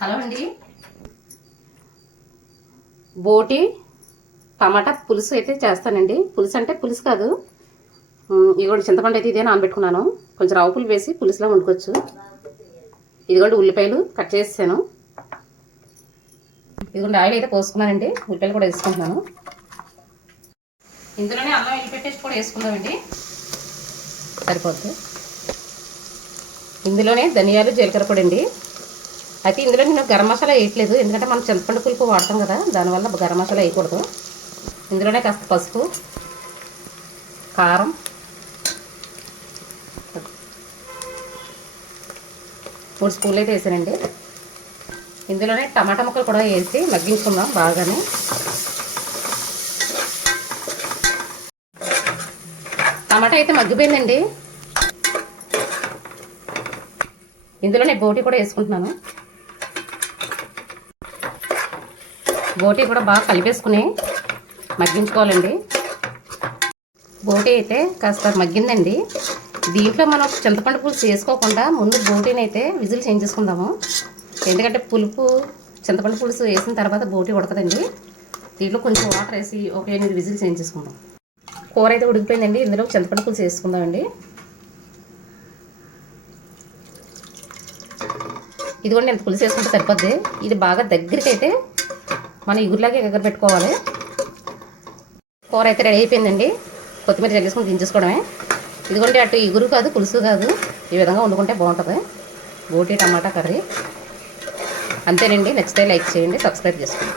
Hello అండి. బోటి టమాటా పులుసు అయితే చేస్తానండి. పులుసు అంటే పులుసు కాదు, ఇదిగోండి చింతపండు అయితే ఇదే నానబెట్టుకున్నాను. కొంచెం రావు పులు వేసి పులుసులో వండుకోవచ్చు. ఇదిగోండి ఉల్లిపాయలు కట్ చేసాను. ఇదిగోండి ఆయిల్ అయితే పోసుకున్నానండి. ఉల్లిపాయలు కూడా వేసుకుంటున్నాను. ఇందులోనే అల్లం వెల్లి పెట్టేసి కూడా వేసుకుందామండి, సరిపోద్ది. ఇందులోనే ధనియాలు జీలకర్ర పొడి అండి. అయితే ఇందులో నేను గరం మసాలా వేయట్లేదు, ఎందుకంటే మనం చింతపండు పులుపు వాడతాం కదా, దానివల్ల గరం మసాలా వేయకూడదు. ఇందులోనే కాస్త పసుపు, కారం, 3 స్పూన్లు అయితే వేసానండి. ఇందులోనే టమాటా ముక్కలు కూడా వేసి మగ్గించుకుందాం బాగానే. టమాటా అయితే మగ్గిపోయిందండి. ఇందులోనే బోటి కూడా వేసుకుంటున్నాను. బోటి కూడా బాగా కలిపేసుకుని మగ్గించుకోవాలండి. బోటి అయితే కాస్త మగ్గిందండి. దీంట్లో మనం చింతపండు పులుసు వేసుకోకుండా ముందు బోటీని అయితే విజిల్ చేంజ్ చేసుకుందాము. ఎందుకంటే పులుపు చింతపండు పులుసు వేసిన తర్వాత బోటి ఉడకదండి. దీంట్లో కొంచెం వాటర్ వేసి ఒక 8 విజిల్ చేంజ్ చేసుకుందాం. కూర అయితే ఉడికిపోయిందండి. ఇందులో చింతపండు పులుసు వేసుకుందామండి. ఇదిగోండి ఎంత పులుసు వేసుకుంటే సరిపోద్ది. ఇది బాగా దగ్గరికి అయితే మనం ఇగురులాగే ఎగర పెట్టుకోవాలి. కూర అయితే రెడీ అయిపోయిందండి. కొత్తిమీర చల్లేసుకొని దించేసుకోవడమే. ఇదిగోండి అటు ఇగురు కాదు పులుసు కాదు, ఈ విధంగా వండుకుంటే బాగుంటుంది బోటి టమాటా కర్రీ. అంతేనండి. నెక్స్ట్ టైం లైక్ చేయండి, సబ్స్క్రైబ్ చేసుకోండి.